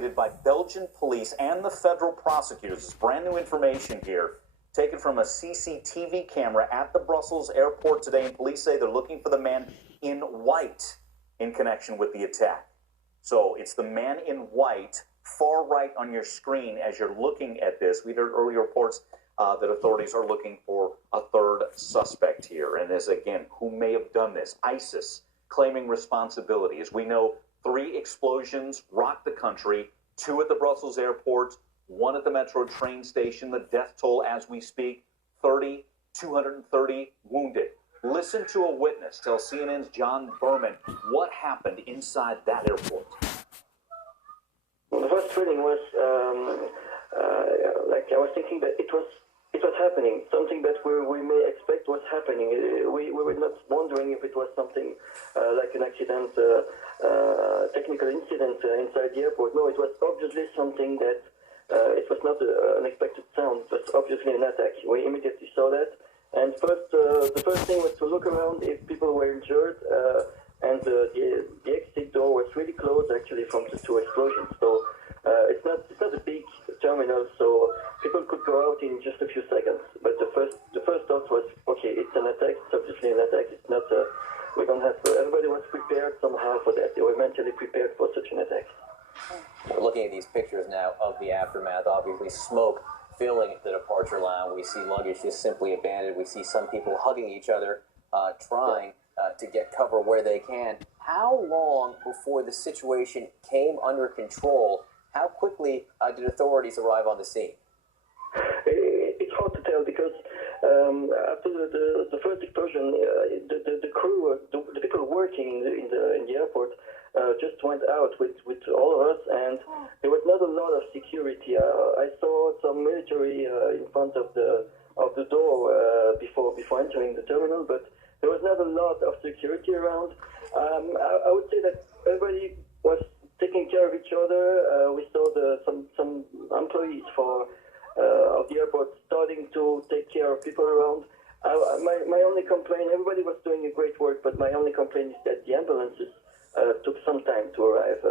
isolated by Belgian police and the federal prosecutors. It's brand new information here, taken from a CCTV camera at the Brussels airport today, and police say they're looking for the man in white in connection with the attack. So it's the man in white, far right on your screen as you're looking at this. We heard earlier reports that authorities are looking for a third suspect here. And as again, who may have done this? ISIS claiming responsibility. As we know, 3 explosions rocked the country, 2 at the Brussels airport, 1 at the metro train station. The death toll as we speak, 230 wounded. Listen to a witness tell CNN's John Berman what happened inside that airport. The first feeling was like I was thinking that it was happening. Something that we may expect was happening. We were not wondering if it was something like an accident, technical incident inside the airport. No, it was obviously something that it was not an unexpected sound. It was obviously an attack. We immediately saw that. And the first thing was to look around if people were injured. And the exit door was really close, actually, from the 2 explosions. So it's not a big terminal, so people could go out in just a few seconds. But the first thought was, okay, it's an attack. It's obviously an attack. It's not. We don't have. Everybody was prepared somehow for that. They were mentally prepared for such an attack. We're looking at these pictures now of the aftermath. Obviously, smoke filling the departure lounge. We see luggage just simply abandoned. We see some people hugging each other, trying to get cover where they can. How long before the situation came under control? How quickly did authorities arrive on the scene? It's hard to tell because after the first explosion, the crew, the people working in the airport, just went out with all of us, and there was not a lot of security. I saw some military in front of the door before entering the terminal, but there was not a lot of security around. I would say that everybody was taking care of each other. We saw some employees of the airport starting to take care of people around. My only complaint, everybody was doing a great work, but my only complaint is that the ambulances took some time to arrive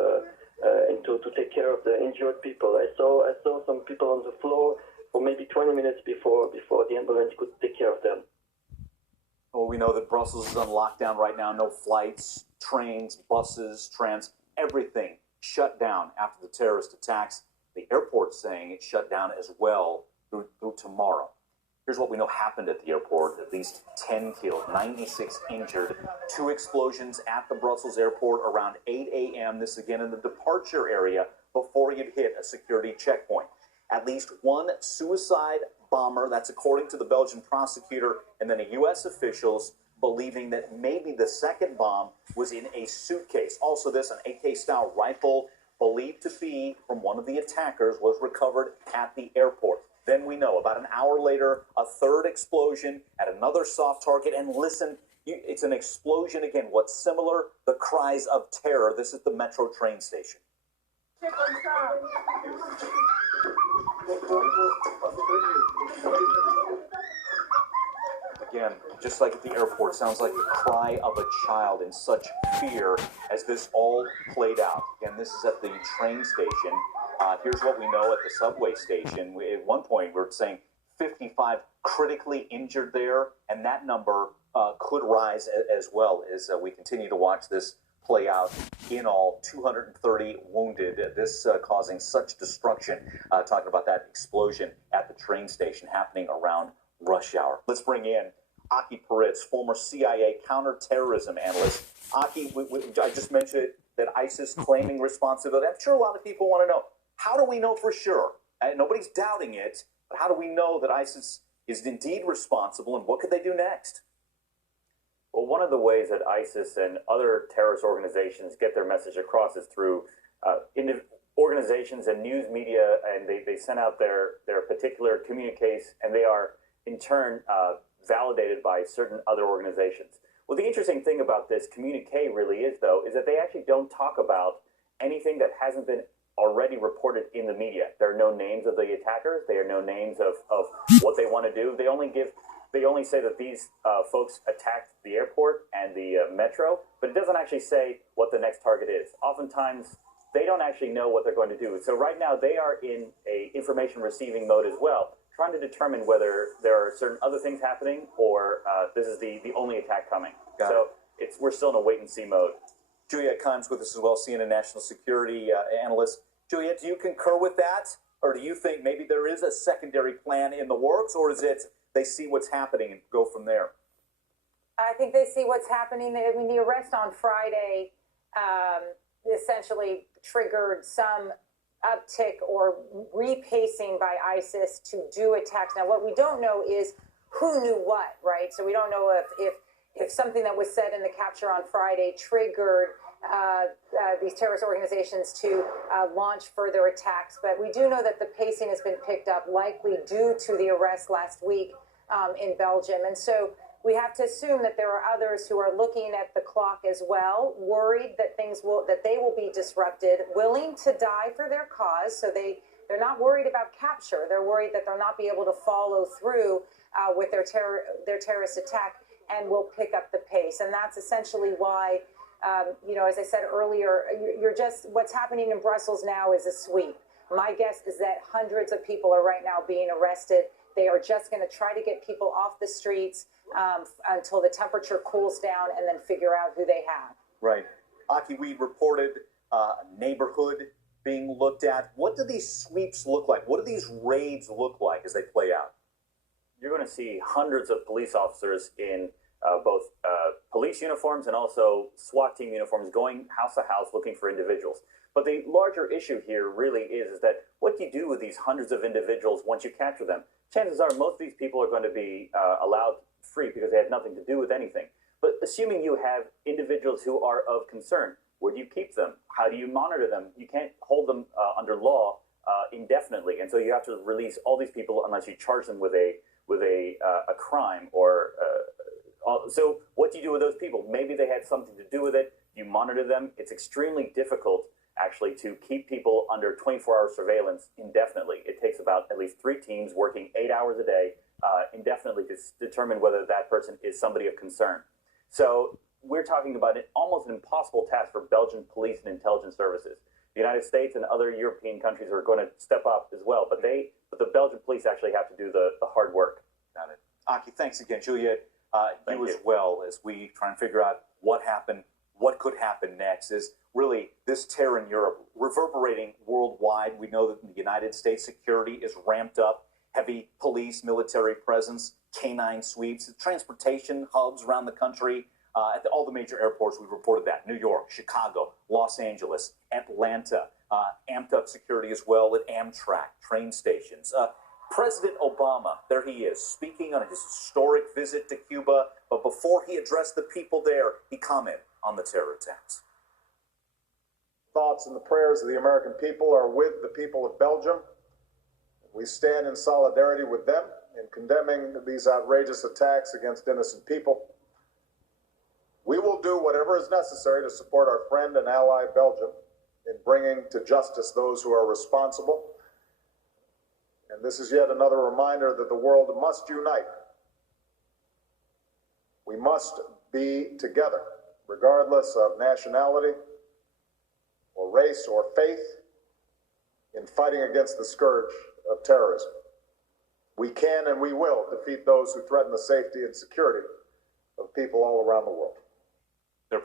and to take care of the injured people. I saw some people on the floor for maybe 20 minutes before the ambulance could take care of them. Well, we know that Brussels is on lockdown right now. No flights, trains, buses, trams, everything shut down after the terrorist attacks. The airport's saying it's shut down as well through tomorrow. Here's what we know happened at the airport. At least 10 killed, 96 injured. 2 explosions at the Brussels airport around 8 a.m. This again in the departure area before you'd hit a security checkpoint. At least 1 suicide bomber, that's according to the Belgian prosecutor, and then U.S. officials believing that maybe the second bomb was in a suitcase. Also this, an AK-style rifle believed to be from one of the attackers was recovered at the airport. Then we know about an hour later, a 3rd explosion at another soft target. And listen, it's an explosion again. What's similar? The cries of terror. This is the metro train station. Again, just like at the airport, sounds like the cry of a child in such fear as this all played out. Again, this is at the train station. Here's what we know at the subway station. At one point, we were saying 55 critically injured there, and that number could rise as well as we continue to watch this play out. In all, 230 wounded, this causing such destruction. Talking about that explosion at the train station happening around rush hour. Let's bring in Aki Peretz, former CIA counterterrorism analyst. Aki, I just mentioned that ISIS claiming responsibility. I'm sure a lot of people want to know, how do we know for sure? Nobody's doubting it, but how do we know that ISIS is indeed responsible, and what could they do next? Well, one of the ways that ISIS and other terrorist organizations get their message across is through organizations and news media, and they send out their particular communiques, and they are in turn validated by certain other organizations. Well, the interesting thing about this communique really is, though, is that they actually don't talk about anything that hasn't been already reported in the media. There are no names of the attackers. There are no names of what they want to do. They only say that these folks attacked the airport and the metro, but it doesn't actually say what the next target is. Oftentimes, they don't actually know what they're going to do. So right now they are in a information receiving mode as well, trying to determine whether there are certain other things happening or this is the only attack coming. We're still in a wait and see mode. Juliet Kimes with us as well, CNN national security analyst. Juliet, do you concur with that? Or do you think maybe there is a secondary plan in the works, or is it they see what's happening and go from there? I think they see what's happening. I mean, the arrest on Friday essentially triggered some uptick or repacing by ISIS to do attacks. Now, what we don't know is who knew what, right? So we don't know if something that was said in the capture on Friday triggered these terrorist organizations to launch further attacks. But we do know that the pacing has been picked up, likely due to the arrest last week in Belgium. And so we have to assume that there are others who are looking at the clock as well, worried that they will be disrupted, willing to die for their cause. So they're not worried about capture. They're worried that they'll not be able to follow through with their terrorist attack, and will pick up the pace. And that's essentially why, as I said earlier, what's happening in Brussels now is a sweep. My guess is that hundreds of people are right now being arrested. They are just going to try to get people off the streets until the temperature cools down, and then figure out who they have. Right. Aki, we reported a neighborhood being looked at. What do these sweeps look like? What do these raids look like as they play out? You're going to see hundreds of police officers in both police uniforms and also SWAT team uniforms going house to house looking for individuals. But the larger issue here really is that what do you do with these hundreds of individuals once you capture them? Chances are most of these people are going to be allowed free because they had nothing to do with anything. But assuming you have individuals who are of concern, where do you keep them? How do you monitor them? You can't hold them under law indefinitely, and so you have to release all these people unless you charge them with a crime or so what do you do with those people? Maybe they had something to do with it. You monitor them. It's extremely difficult actually to keep people under 24-hour surveillance indefinitely. It takes about at least 3 teams working 8 hours a day indefinitely to determine whether that person is somebody of concern. So we're talking about almost an impossible task for Belgian police and intelligence services. The United States and other European countries are going to step up as well, but the Belgian police actually have to do the hard work. Got it. Aki, thanks again. Juliet, you as well, as we try and figure out what happened, what could happen next, is really this terror in Europe reverberating worldwide. We know that in the United States, security is ramped up, heavy police, military presence, canine sweeps, transportation hubs around the country. At all the major airports, we've reported that. New York, Chicago, Los Angeles, Atlanta, amped up security as well at Amtrak, train stations. President Obama, there he is, speaking on his historic visit to Cuba. But before he addressed the people there, he commented on the terror attacks. Thoughts and the prayers of the American people are with the people of Belgium. We stand in solidarity with them in condemning these outrageous attacks against innocent people. We will do whatever is necessary to support our friend and ally Belgium in bringing to justice those who are responsible. And this is yet another reminder that the world must unite. We must be together, regardless of nationality or race or faith, in fighting against the scourge of terrorism. We can and we will defeat those who threaten the safety and security of people all around the world. Their